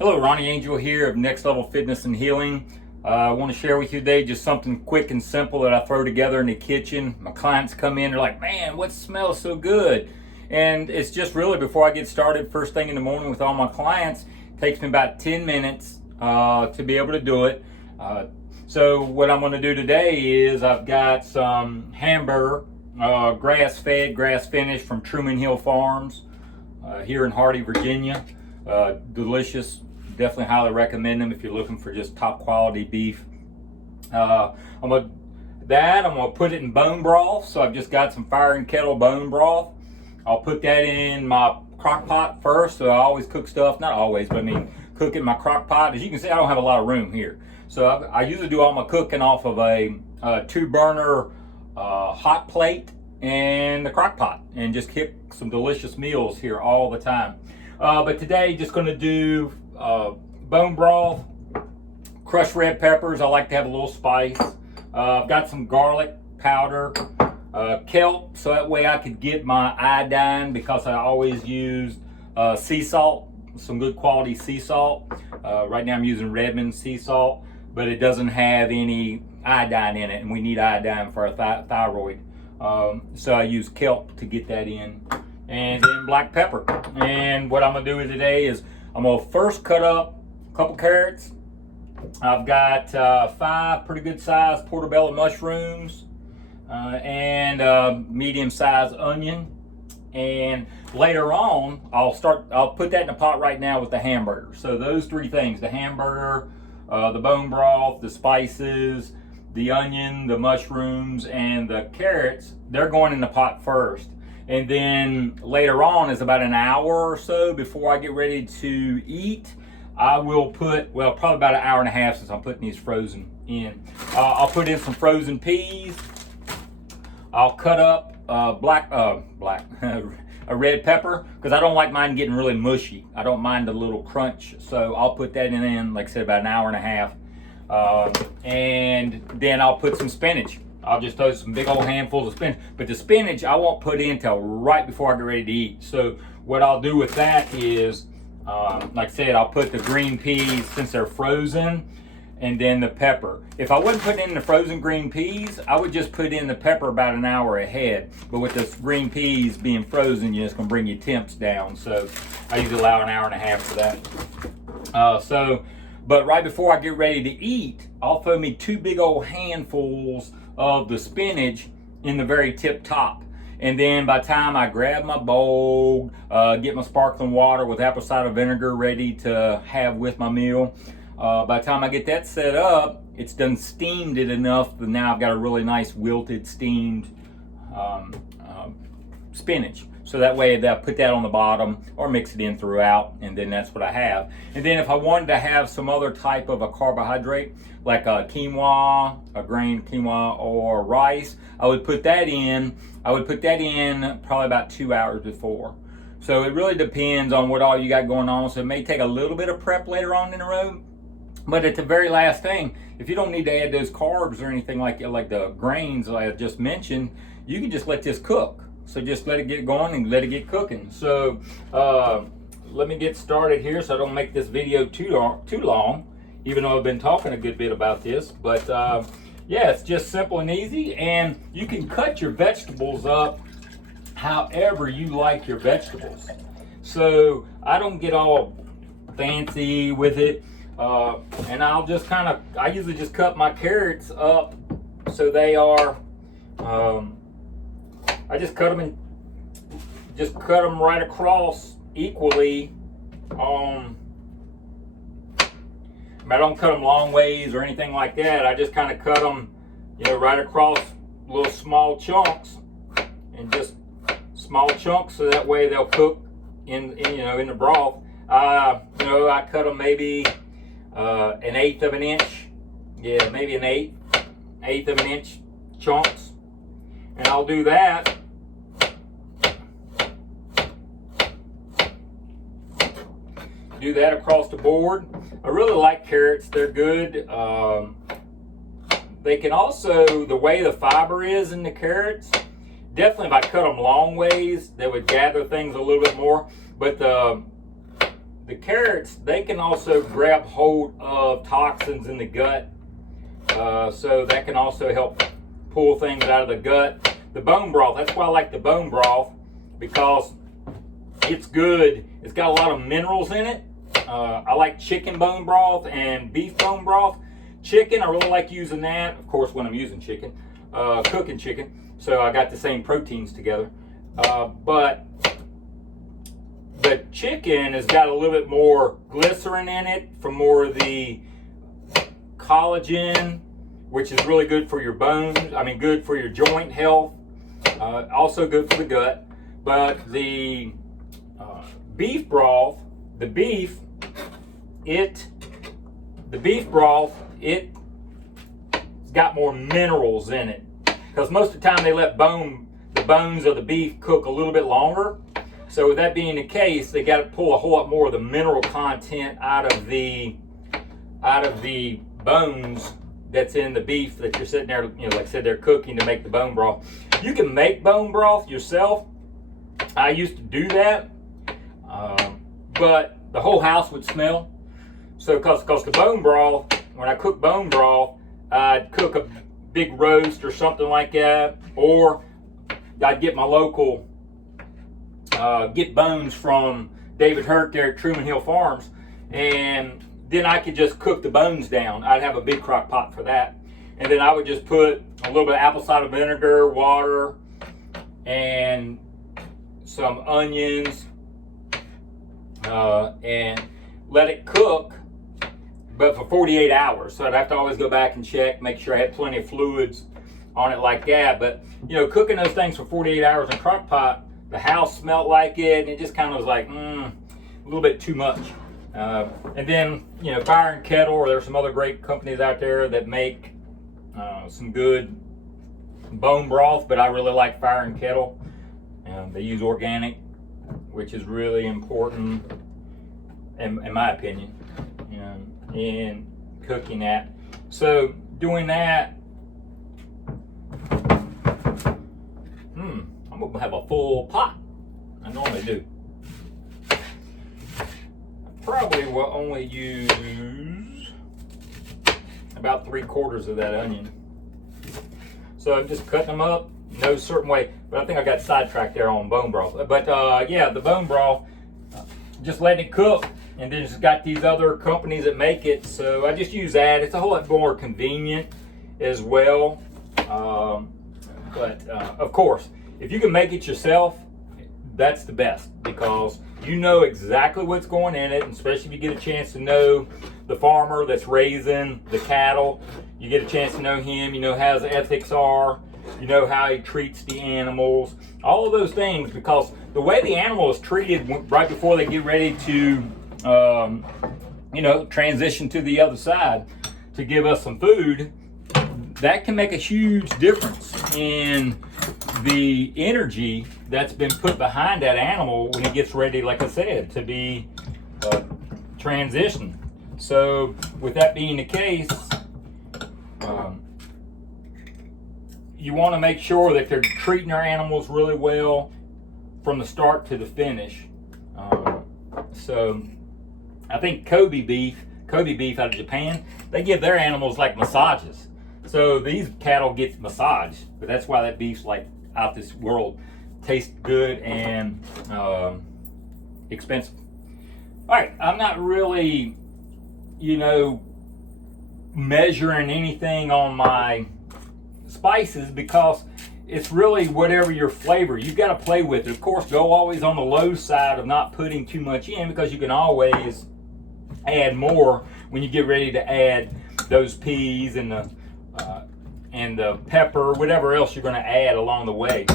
Hello, Ronnie Angel here of Next Level Fitness and Healing. I want to share with you today just something quick and simple that I throw together in the kitchen. My clients come in, they're like, man, what smells so good? And it's just really before I get started, first thing in the morning with all my clients. It takes me about 10 minutes to be able to do it. So what I'm going to do today is I've got some hamburger, grass-fed, grass-finished from Truman Hill Farms here in Hardy, Virginia. Delicious. Definitely highly recommend them if you're looking for just top quality beef. I'm gonna put it in bone broth. So I've just got some fire and kettle bone broth. I'll put that in my crock pot first. So I always cook stuff, not always, but I mean cook in my crock pot. As you can see, I don't have a lot of room here. So I usually do all my cooking off of a 2-burner hot plate and the crock pot, and just cook some delicious meals here all the time. But today, just going to do bone broth, crushed red peppers. I like to have a little spice. I've got some garlic powder, kelp, so that way I could get my iodine, because I always use sea salt, some good quality sea salt. Right now I'm using Redmond sea salt, but it doesn't have any iodine in it, and we need iodine for our thyroid. So I use kelp to get that in. And then black pepper. And what I'm gonna do today is I'm gonna first cut up a couple carrots. I've got 5 pretty good sized portobello mushrooms and medium-sized onion. And later on, I'll put that in a pot right now with the hamburger. So those 3 things: the hamburger, the bone broth, the spices, the onion, the mushrooms, and the carrots, they're going in the pot first. And then later on, is about an hour or so before I get ready to eat, I will put, well, probably about an hour and a half since I'm putting these frozen in. I'll put in some frozen peas. I'll cut up a red pepper, because I don't like mine getting really mushy. I don't mind a little crunch. So I'll put that in, like I said, about an hour and a half. And then I'll put some spinach. I'll just throw some big old handfuls of spinach. But the spinach I won't put in till right before I get ready to eat. So what I'll do with that is, like I said, I'll put the green peas since they're frozen, and then the pepper. If I wasn't putting in the frozen green peas, I would just put in the pepper about an hour ahead. But with the green peas being frozen, it's going to bring your temps down. So I usually allow an hour and a half for that. But right before I get ready to eat, I'll throw me 2 big old handfuls of the spinach in the very tip top. And then by the time I grab my bowl, get my sparkling water with apple cider vinegar ready to have with my meal, by the time I get that set up, it's done steamed it enough that now I've got a really nice wilted steamed spinach. So that way they'll put that on the bottom or mix it in throughout, and then that's what I have. And then if I wanted to have some other type of a carbohydrate, like a quinoa, a grain quinoa, or rice, I would put that in. I would put that in probably about 2 hours before. So it really depends on what all you got going on. So it may take a little bit of prep later on in the road. But at the very last thing, if you don't need to add those carbs or anything like the grains I just mentioned, you can just let this cook. So just let it get going and let it get cooking. So let me get started here so I don't make this video too long, even though I've been talking a good bit about this. But yeah, it's just simple and easy, and you can cut your vegetables up however you like your vegetables. So I don't get all fancy with it, and I'll just I usually just cut my carrots up so they are, I just cut them right across equally. I don't cut them long ways or anything like that. I just kind of cut them, right across little small chunks, and just small chunks, so that way they'll cook in the broth. I cut them maybe an 1/8 of an inch. Yeah, maybe an eighth of an inch chunks, and I'll do that. Do that across the board. I really like carrots. They're good. They can also, the way the fiber is in the carrots, definitely if I cut them long ways, they would gather things a little bit more. But the carrots, they can also grab hold of toxins in the gut. So that can also help pull things out of the gut. The bone broth, that's why I like the bone broth, because it's good. It's got a lot of minerals in it. I like chicken bone broth and beef bone broth. Chicken, I really like using that, of course, when I'm using chicken, cooking chicken. So I got the same proteins together. But the chicken has got a little bit more glycerin in it for more of the collagen, which is really good for your bones. I mean, good for your joint health. Also good for the gut. But the beef broth, the beef broth, it's got more minerals in it. Because most of the time they let the bones of the beef cook a little bit longer. So with that being the case, they got to pull a whole lot more of the mineral content out of the bones that's in the beef that you're sitting there, like I said, they're cooking to make the bone broth. You can make bone broth yourself. I used to do that, but the whole house would smell. So because the bone broth, when I cook bone broth, I'd cook a big roast or something like that, or I'd get my local, get bones from David Hurt there at Truman Hill Farms, and then I could just cook the bones down. I'd have a big crock pot for that. And then I would just put a little bit of apple cider vinegar, water, and some onions, and let it cook, but for 48 hours. So I'd have to always go back and check, make sure I had plenty of fluids on it like that. But, cooking those things for 48 hours in crock pot, the house smelled like it, and it just kind of was like, a little bit too much. And then, Fire and Kettle, or there's some other great companies out there that make some good bone broth, but I really like Fire and Kettle. They use organic, which is really important, in my opinion, in cooking that. So doing that, I'm gonna have a full pot. I normally do. Probably will only use about 3/4 of that onion. So I'm just cutting them up no certain way, but I think I got sidetracked there on bone broth. But yeah, the bone broth, just letting it cook, and then just got these other companies that make it, so I just use that. It's a whole lot more convenient as well. But of course, if you can make it yourself, that's the best, because you know exactly what's going in it, and especially if you get a chance to know the farmer that's raising the cattle. You get a chance to know him, how his ethics are, how he treats the animals, all of those things, because the way the animal is treated right before they get ready to, transition to the other side to give us some food, that can make a huge difference in the energy that's been put behind that animal when it gets ready, like I said, to be transitioned. So with that being the case, you want to make sure that they're treating their animals really well from the start to the finish. So I think Kobe beef out of Japan, they give their animals like massages. So these cattle get massaged, but that's why that beef's like out this world. Tastes good and expensive. All right, I'm not really, measuring anything on my spices, because it's really whatever your flavor. You've got to play with it. Of course, go always on the low side of not putting too much in, because you can always add more when you get ready to add those peas and the pepper, whatever else you're going to add along the way.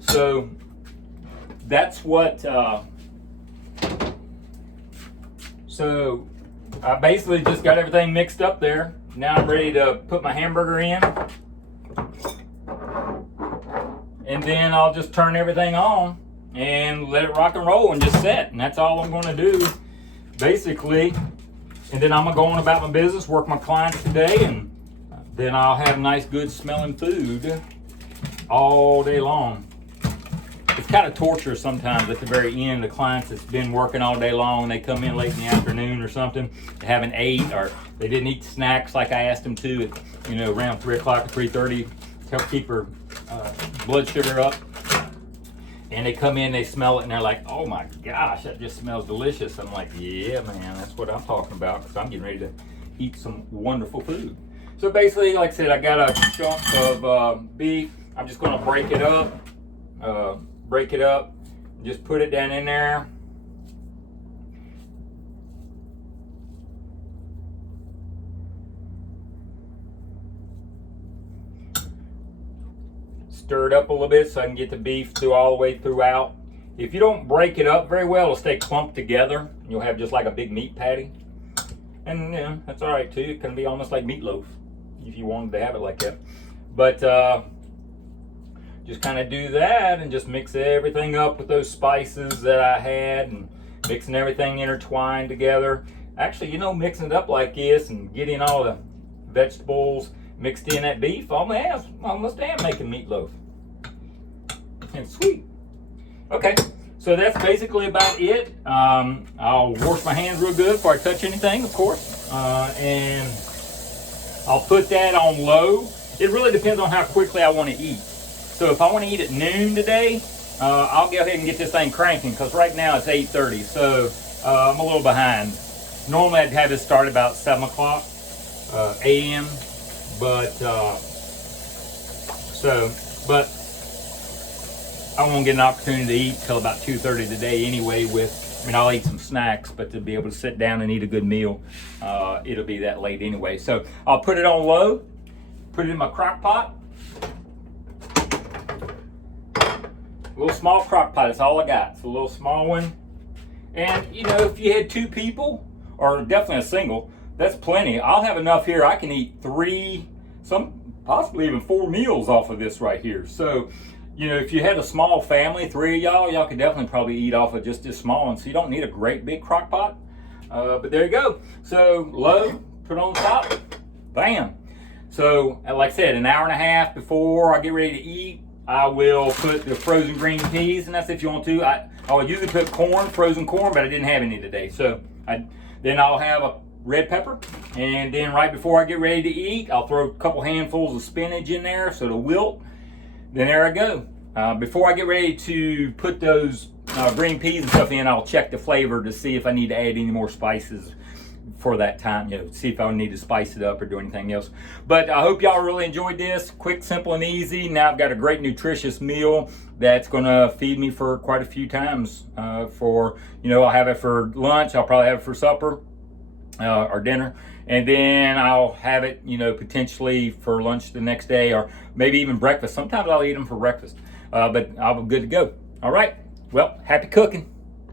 So that's what. So I basically just got everything mixed up there. Now I'm ready to put my hamburger in, and then I'll just turn everything on and let it rock and roll and just set. And that's all I'm going to do, basically. And then I'm going to go on about my business, work my clients today, and then I'll have nice, good smelling food all day long. it's kind of torture sometimes at the very end. The clients that's been working all day long, they come in late in the afternoon or something, they haven't ate, or they didn't eat snacks like I asked them to at, you know, around 3 o'clock or 3:30 to help keep her blood sugar up. And they come in, they smell it, and they're like, oh my gosh, that just smells delicious. I'm like, yeah, man, that's what I'm talking about, because I'm getting ready to eat some wonderful food. So basically, like I said, I got a chunk of beef. I'm just going to break it up, just put it down in there. Stir it up a little bit so I can get the beef all the way throughout. If you don't break it up very well, it'll stay clumped together. You'll have just like a big meat patty. And you know, that's all right too. It can be almost like meatloaf if you wanted to have it like that. But just kind of do that and just mix everything up with those spices that I had, and mixing everything intertwined together. Actually, you know, mixing it up like this and getting all the vegetables mixed in that beef, almost am making meatloaf. And sweet. Okay, so that's basically about it. I'll wash my hands real good before I touch anything, of course. And I'll put that on low. It really depends on how quickly I want to eat. So if I want to eat at noon today, I'll go ahead and get this thing cranking, because right now it's 8:30, so I'm a little behind. Normally I'd have it start about 7 o'clock a.m. But I won't get an opportunity to eat till about 2:30 today anyway. I'll eat some snacks, but to be able to sit down and eat a good meal, it'll be that late anyway. So I'll put it on low, put it in my crock pot. A little small crock pot, that's all I got. It's a little small one. And you know, if you had 2 people, or definitely a single, that's plenty. I'll have enough here. I can eat 3, possibly even 4 meals off of this right here. So, you know, if you had a small family, 3 of y'all could definitely probably eat off of just this small one. So you don't need a great big crock pot. But there you go. So low, put it on the top, bam. So like I said, an hour and a half before I get ready to eat, I will put the frozen green peas, and that's if you want to. I would usually put frozen corn, but I didn't have any today. So then I'll have a red pepper, and then right before I get ready to eat, I'll throw a couple handfuls of spinach in there so it'll wilt. Then there I go. Before I get ready to put those green peas and stuff in, I'll check the flavor to see if I need to add any more spices for that time, you know, see if I need to spice it up or do anything else. But I hope y'all really enjoyed this. Quick, simple, and easy. Now I've got a great nutritious meal that's gonna feed me for quite a few times. I'll have it for lunch, I'll probably have it for supper or dinner, and then I'll have it, you know, potentially for lunch the next day, or maybe even breakfast. Sometimes I'll eat them for breakfast, but I'll be good to go. All right, well, happy cooking.